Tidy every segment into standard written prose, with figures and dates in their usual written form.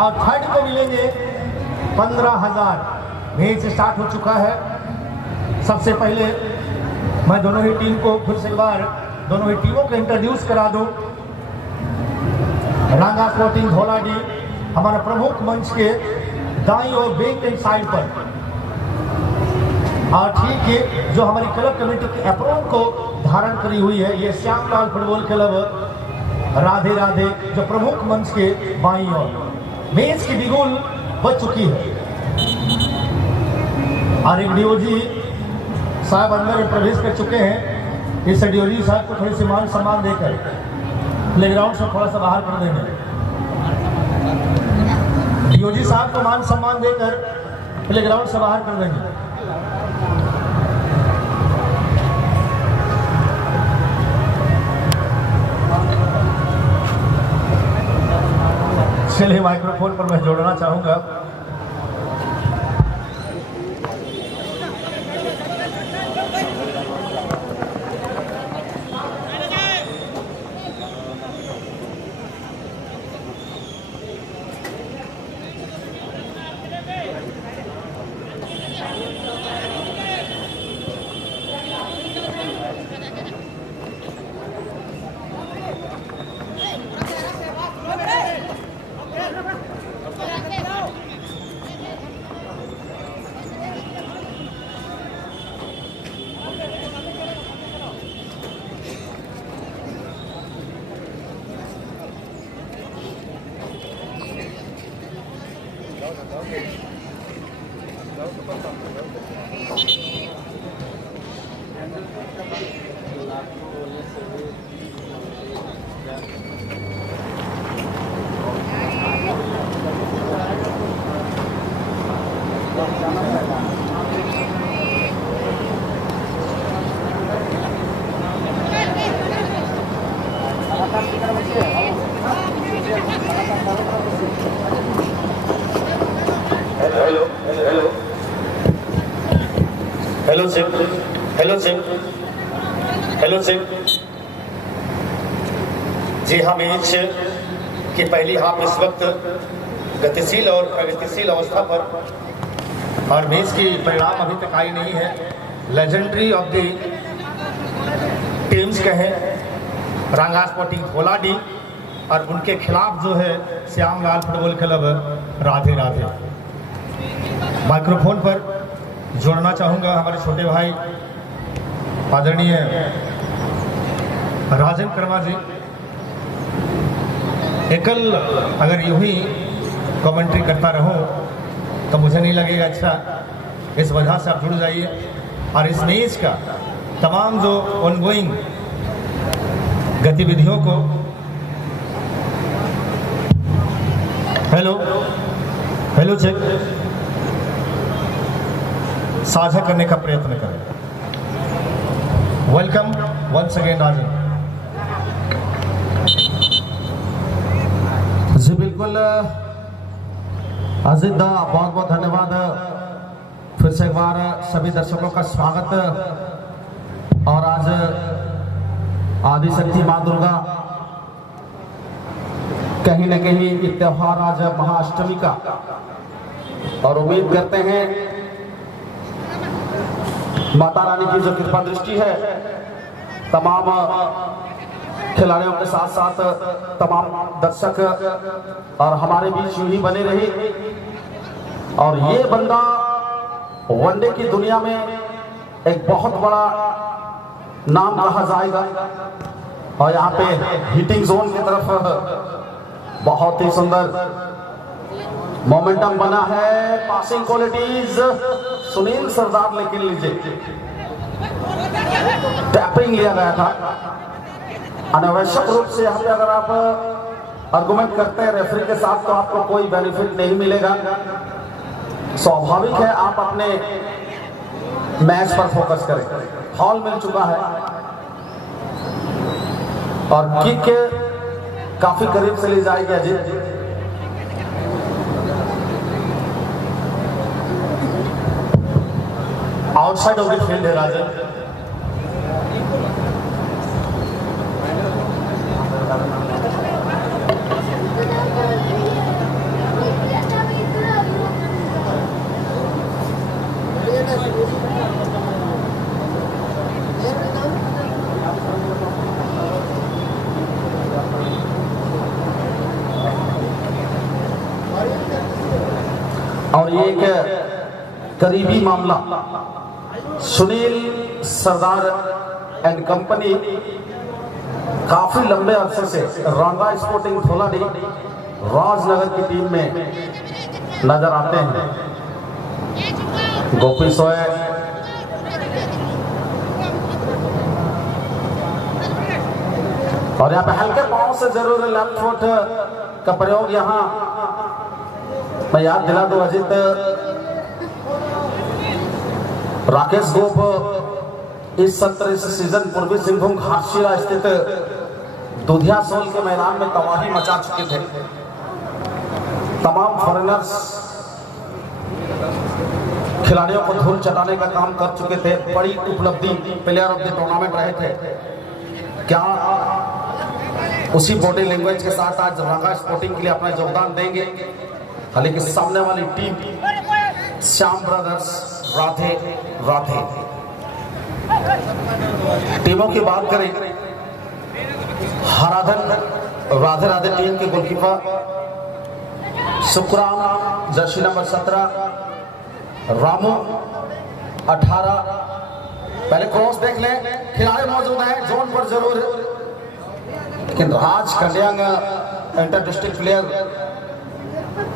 और थर्ड को मिलेंगे 15,000। मैच स्टार्ट हो चुका है। सबसे पहले मैं दोनों ही टीम को फिर से एक बार दोनों ही टीमों को इंट्रोड्यूस करा दूं। रांगा स्पोर्टिंग धौलाडी हमारा प्रमुख मंच के दाईं और बैक एंड साइड पर, और ठीक है जो हमारी क्लब कमेटी के अप्रोन को धारण करी हुई है, ये श्यामलाल फुटबॉल क्लब राधे राधे जो प्रमुख मंच के बाईं ओर। मैच की बिगुल बज चुकी है और एक डीओजी साहब अंदर में प्रवेश कर चुके हैं। इस डीओजी साहब को थोड़ी सी मान सम्मान देकर प्लेग्राउंड से थोड़ा सा बाहर कर देंगे। डीओजी साहब को मान सम्मान देकर प्लेग्राउंड से बाहर कर देंगे। चलिए माइक्रोफोन पर मैं जोड़ना चाहूंगा हेलो सिंह जी हाँ, मैच की पहली हाफ इस वक्त गतिशील और प्रगतिशील अवस्था पर, और मैच की परिणाम अभी तक आई नहीं है। लेजेंडरी ऑफ द टीम्स कहें रांगा स्पोर्टिंग धौलाडी और उनके खिलाफ जो है Shyamlal football club Radhe Radhe. Microphone पर जोड़ना चाहूँगा हमारे छोटे भाई आदरणीय राजन कर्मा जी। एकल अगर यूं ही कमेंट्री करता रहूं तो मुझे नहीं लगेगा अच्छा, इस वजह से आप जुड़ जाइए और इस मैच का तमाम जो ऑनगोइंग गतिविधियों को हेलो चेक साझा करने का प्रयत्न करें। Welcome once again Rajan ji. बिल्कुल अजीत दा, बहुत बहुत धन्यवाद। फिर से एक बार सभी दर्शकों का स्वागत। और आज आदिशक्ति माँ दुर्गा कहीं न कहीं ये त्योहार आज महाअष्टमी का, और उम्मीद करते हैं माता रानी की जो कृपा दृष्टि है तमाम खिलाड़ियों के साथ साथ तमाम दर्शक और हमारे बीच यूं ही बने रही। और ये बंदा वनडे की दुनिया में एक बहुत बड़ा नाम कहा जाएगा। और यहाँ पे हिटिंग जोन की तरफ बहुत ही सुंदर मोमेंटम बना है। पासिंग क्वालिटीज सुनील सरदार लेकिन लीजिए, टैपिंग लिया गया था। अनावश्यक रूप से यहाँ पे अगर आप आर्गुमेंट करते हैं रेफरी के साथ तो आपको कोई बेनिफिट नहीं मिलेगा। स्वाभाविक है आप अपने मैच पर फोकस करें। फॉल मिल चुका है और किक काफी करीब से ली जाएगी Ajit. Outside of the field है राजन। और ये एक करीबी मामला, सुनील सरदार एंड कंपनी काफी लंबे अरसे से रंगा स्पोर्टिंग धोलाडी राजनगर की टीम में नजर आते हैं। गोपी सोय और यहाँ पे हल्के पांव से जरूर लेफ्ट फुट का प्रयोग, यहाँ मैं याद दिला दूं अजित, राकेश गोप इस सत्र इस सीजन पूर्वी सिंहभूम घाटशिला स्थित दुधिया सोल के मैदान में तबाही मचा चुके थे। तमाम फॉरेनर्स खिलाड़ियों को धूल चटाने का काम कर चुके थे। बड़ी उपलब्धि, प्लेयर ऑफ द टूर्नामेंट रहे थे। क्या उसी बॉडी लैंग्वेज के साथ आज रंगा स्पोर्टिंग के लिए अपना योगदान देंगे? हालांकि सामने वाली टीम श्याम ब्रदर्स राधे राधे। टीमों की बात करें, हराधन राधे राधे टीम के goalkeeper Sukhram Jersey number 17, Ramu 18। पहले क्रॉस देख ले, खिलाड़ी मौजूद है जोन पर जरूर, लेकिन राज कल्याण इंटर डिस्ट्रिक्ट प्लेयर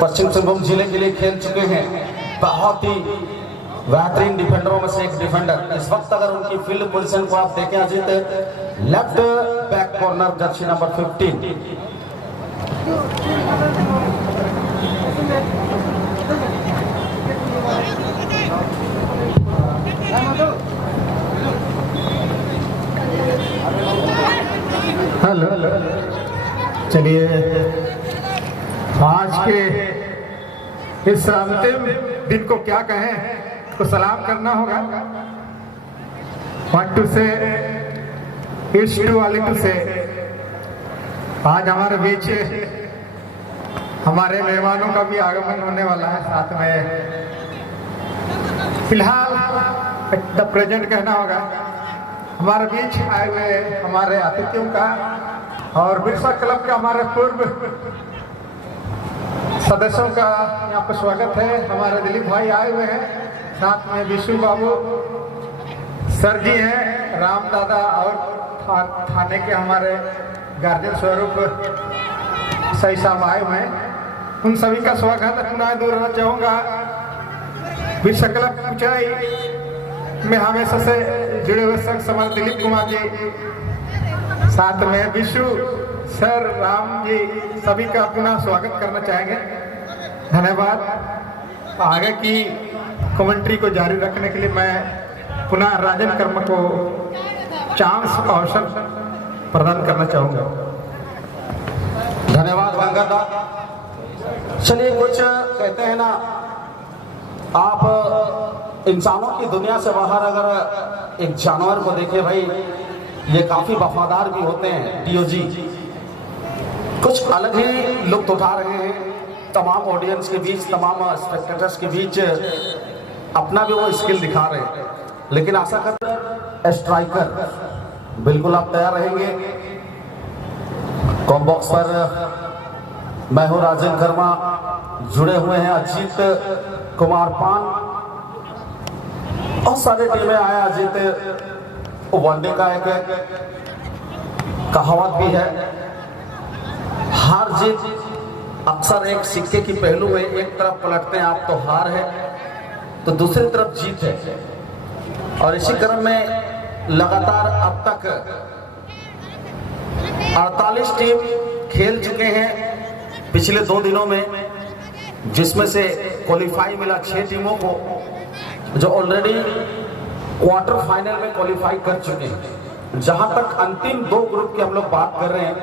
पश्चिम सिंहभूम जिले के लिए खेल चुके हैं। बहुत ही बेहतरीन डिफेंडरों में से एक डिफेंडर। इस वक्त अगर उनकी फील्ड पोजीशन को आप देखें Ajit, left back corner Jersey number 15। Hello, चलिए आज के इस अंतिम दिन को क्या कहें, तो सलाम करना होगा। What to say is too early to say। आज हमारे बीच हमारे मेहमानों का भी आगमन होने वाला है। साथ में फिलहाल द प्रेजेंट कहना होगा। हमारे बीच आए हुए हमारे अतिथियों का और बिरसा क्लब का हमारे पूर्व सदस्यों का यहाँ पर स्वागत है। हमारे दिलीप भाई आए हुए हैं, साथ में विशु बाबू सर जी हैं, राम दादा और थाने के हमारे गार्जियन स्वरूप सही साहब आए हुए हैं। उन सभी का स्वागत अपना दूर रहना चाहूँगा। बिरसा क्लब ऊंचाई में हमेशा से जुड़े हुए शख्स हमारे दिलीप कुमार जी, साथ में विशु सर, राम जी, सभी का पुनः स्वागत करना चाहेंगे। धन्यवाद। आगे की कमेंट्री को जारी रखने के लिए मैं पुनः राजन कर्म को चांस अवसर प्रदान करना चाहूँगा। धन्यवाद गंगादा। चलिए, कुछ कहते हैं ना, आप इंसानों की दुनिया से बाहर अगर एक जानवर को देखें, भाई ये काफी वफादार भी होते हैं। डीओजी कुछ अलग ही लुत्फ उठा रहे हैं। तमाम ऑडियंस के बीच, तमाम स्पेक्टेटर्स के बीच अपना भी वो स्किल दिखा रहे हैं। लेकिन आशा करते स्ट्राइकर बिल्कुल आप तैयार रहेंगे। कॉम बॉक्स पर मैं हूं राजन कर्मा, जुड़े हुए हैं अजीत कुमार पान, बहुत सारे टीमें आए। अजीत वनडे का एक कहावत भी है, हार जीत अक्सर एक सिक्के की पहलू है। एक तरफ पलटते हैं आप तो हार है, तो दूसरी तरफ जीत है। और इसी क्रम में लगातार अब तक 48 टीम खेल चुके हैं पिछले 2 दिनों में, जिसमें से क्वालिफाई मिला 6 टीमों को, जो ऑलरेडी क्वार्टर फाइनल में क्वालिफाई कर चुके हैं। जहां तक अंतिम 2 ग्रुप की हम लोग बात कर रहे हैं,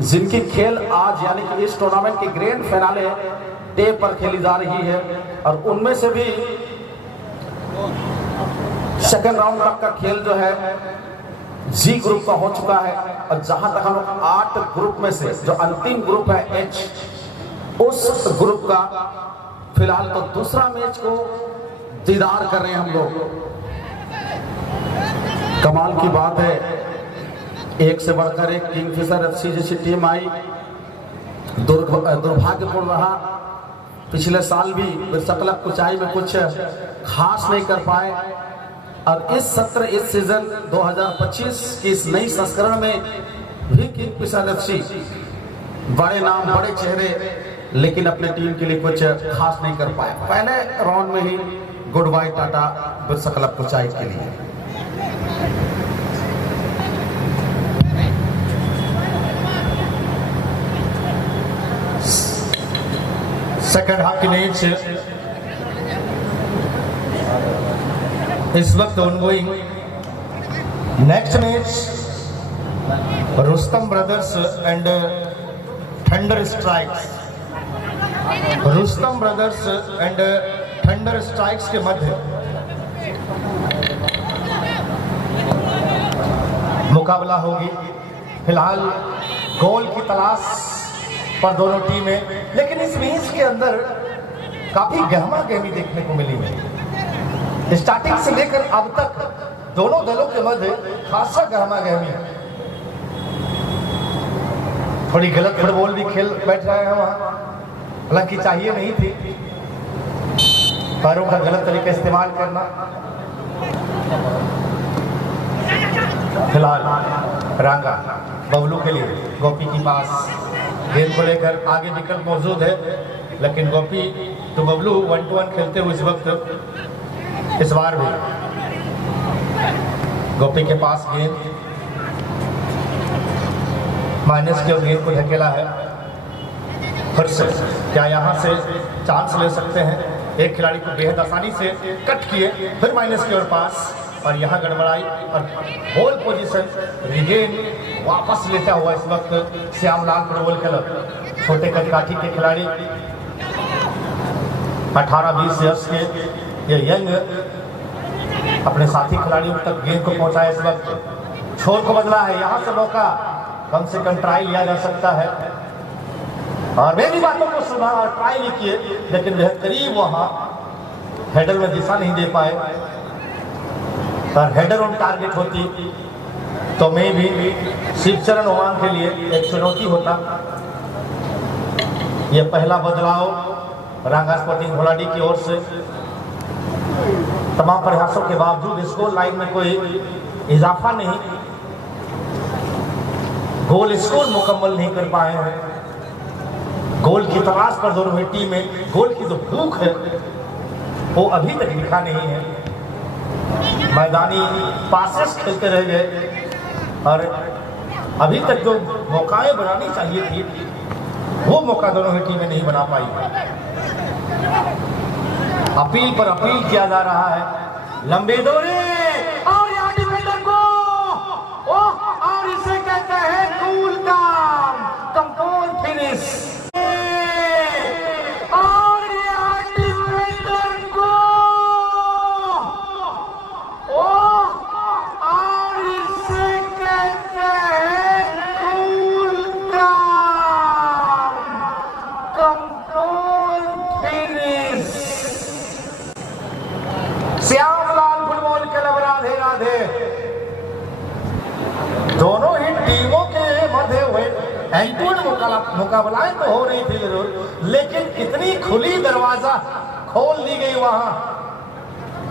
जिनकी खेल आज यानी कि इस टूर्नामेंट की ग्रैंड फाइनल डे पर खेली जा रही है, और उनमें से भी सेकंड राउंड तक का खेल जो है जी ग्रुप का हो चुका है। और जहां तक हम लोग 8 ग्रुप में से जो अंतिम ग्रुप है एच, उस ग्रुप का फिलहाल तो दूसरा मैच को दीदार कर रहे हैं हम लोग। कमाल की बात है, एक से बढ़कर एक किंगफिशर एफसी जैसी टीम आई। दुर्भाग्यपूर्ण रहा पिछले साल भी बिरसा क्लब कुचाई में कुछ खास नहीं कर पाए, और इस सत्र इस सीजन 2025 की इस नई संस्करण में भी किंगफिशर एफसी बड़े नाम बड़े चेहरे लेकिन अपने टीम के लिए कुछ खास नहीं कर पाए। पहले राउंड में ही good bye tata Birsa club Kuchai के लिए। सेकंड हाफ की मैच इस वक्त ongoing. Next match Rustam brothers and thunder strikes. Rustam brothers and thunder strikes के मध्य मुकाबला होगी। फिलहाल गोल की तलाश पर दोनों टीमें, लेकिन इस मैच के अंदर काफी गहमा गहमी देखने को मिली है। स्टार्टिंग से लेकर अब तक दोनों दलों के मध्य खासा गहमा गहमी है। थोड़ी गलत फुटबॉल भी खेल बैठ रहे हैं वहां, हालांकि चाहिए नहीं थी पैरों का गलत तरीके इस्तेमाल करना। फिलहाल रांगा बबलू के लिए गोपी के पास गेंद को लेकर आगे विकल्प मौजूद है, लेकिन गोपी तो बबलू 1-2-1 खेलते हुए इस वक्त इस बार भी गोपी के पास गेंद माइनस की और गेंद को धकेला है। फिर से क्या यहाँ से चांस ले सकते हैं? एक खिलाड़ी को बेहद आसानी से कट किए, फिर माइनस की ओर पास, और यहाँ गड़बड़ाई और होल पोजीशन रिगेन वापस लेता हुआ इस वक्त श्यामलाल फुटबॉल क्लब। छोटे कदकाठी के खिलाड़ी 18-20 इयर्स के ये यंग अपने साथी खिलाड़ियों तक गेंद को पहुंचाए। इस वक्त छोर को बदला है, यहाँ से मौका कम से कम ट्राई लिया जा सकता है। और मेरी बातों को सुना और ट्राई भी किए, लेकिन वह करीब वहां हेडर में दिशा नहीं दे पाए। और हेडर ऑन टारगेट होती तो मैं भी शिवचरण ओमान के लिए एक चुनौती होता। यह पहला बदलाव रांगा स्पोर्टिंग घोलाडी की ओर से। तमाम प्रयासों के बावजूद स्कोर लाइन में कोई इजाफा नहीं, गोल स्कोर मुकम्मल नहीं कर पाए हैं। गोल की तलाश पर दोनों ही टीमें, गोल की जो भूख है वो अभी तक दिखा नहीं है। मैदानी पासेस खेलते रह गए और अभी तक जो मौकाएं बनानी चाहिए थी वो मौका दोनों ही टीमें नहीं बना पाई। अपील पर अपील किया जा रहा है, लंबे दौरे और यहाँ डिफेंडर को और इसे कहते हैं कूल काम, control finish. Shyamlal football club Radhe Radhe. दोनों ही टीमों के मध्य हुए मुकाबलाएं तो हो रही थी जरूर, लेकिन इतनी खुली दरवाजा खोल दी गई वहां।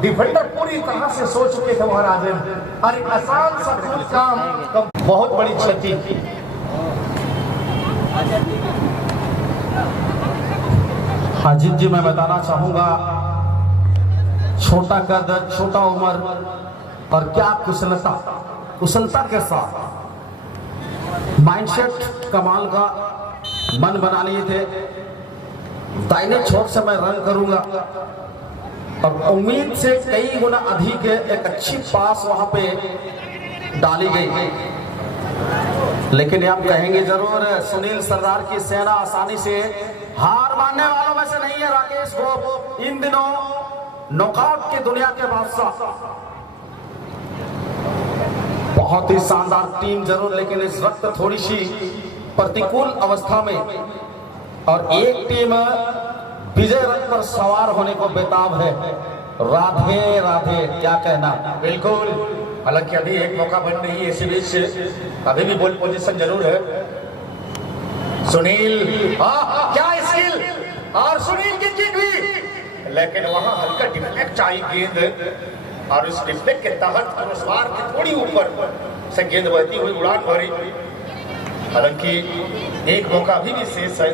डिफेंडर पूरी तरह से सो चुके थे वहां राजेंद्र, और एक आसान सा काम बहुत बड़ी क्षति। अजीत जी, मैं बताना चाहूंगा, छोटा कद, छोटा उम्र और क्या कुशलता के साथ माइंडसेट कमाल का मन बना लिए थे। दाहिने छोर से मैं रन करूंगा, और उम्मीद से कई गुना अधिक एक अच्छी पास वहां पे डाली गई। लेकिन हम कहेंगे जरूर, सुनील सरदार की सेना आसानी से हार मानने वालों में से नहीं है। राकेश को इन दिनों नॉकआउट की दुनिया के बादशाह, बहुत ही शानदार टीम जरूर, लेकिन इस वक्त थोड़ी सी प्रतिकूल अवस्था में, और एक टीम विजय रथ पर सवार होने को बेताब है। राधे राधे, क्या कहना? बिल्कुल, हालांकि अभी एक मौका बन रही है, इसी बीच अभी भी बॉल पोजीशन जरूर है। सुनील, क्या स्किल, और सुनील की किक भी, लेकिन वहां हल्का डिफ्लेक्ट आई गेंद और उस डिफ्लेक्ट के तहत क्रॉसबार के थोड़ी ऊपर से गेंद बहती हुई उड़ान भरी। हालांकि एक मौका अभी भी शेष है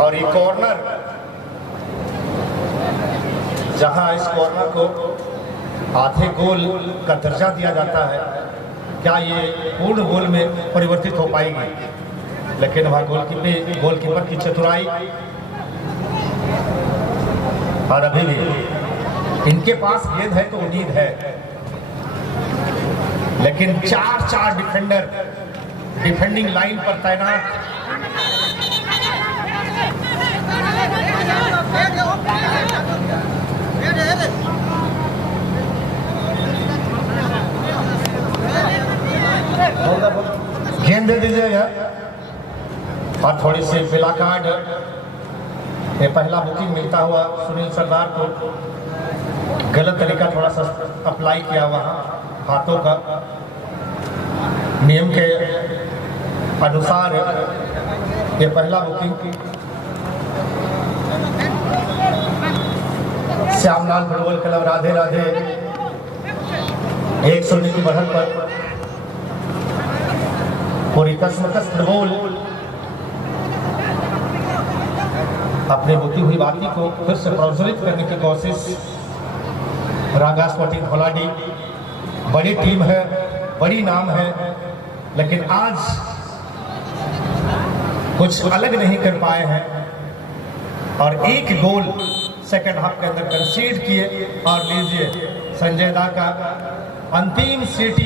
और ये कॉर्नर, जहां इस कॉर्नर को आधे गोल का दर्जा दिया जाता है, क्या ये पूर्ण गोल में परिवर्तित हो पाएगी? लेकिन वहां गोलकीपर की चतुराई और अभी भी इनके पास गेंद है तो उम्मीद है, लेकिन चार डिफेंडर डिफेंडिंग लाइन पर तैनात। गेंद दे दीजिएगा और थोड़ी सी पीला कार्ड, ये पहला बुकिंग मिलता हुआ सुनील सरदार को। गलत तरीका थोड़ा सा अप्लाई किया वहाँ हाथों का, नियम के अनुसार ये पहला booking. Shyamlal football club Radhe Radhe 1-0 की बढ़त पर पूरी कसमकस फुटबॉल अपने होती हुई बाकी को फिर से प्रज्वलित करने की कोशिश। रांगा स्पोर्टिंग धौलाडी बड़ी टीम है, बड़ी नाम है, लेकिन आज कुछ अलग नहीं कर पाए हैं और एक गोल सेकंड हाफ के अंदर कंसीड किए। और लीजिए संजय दा का अंतिम सीटी।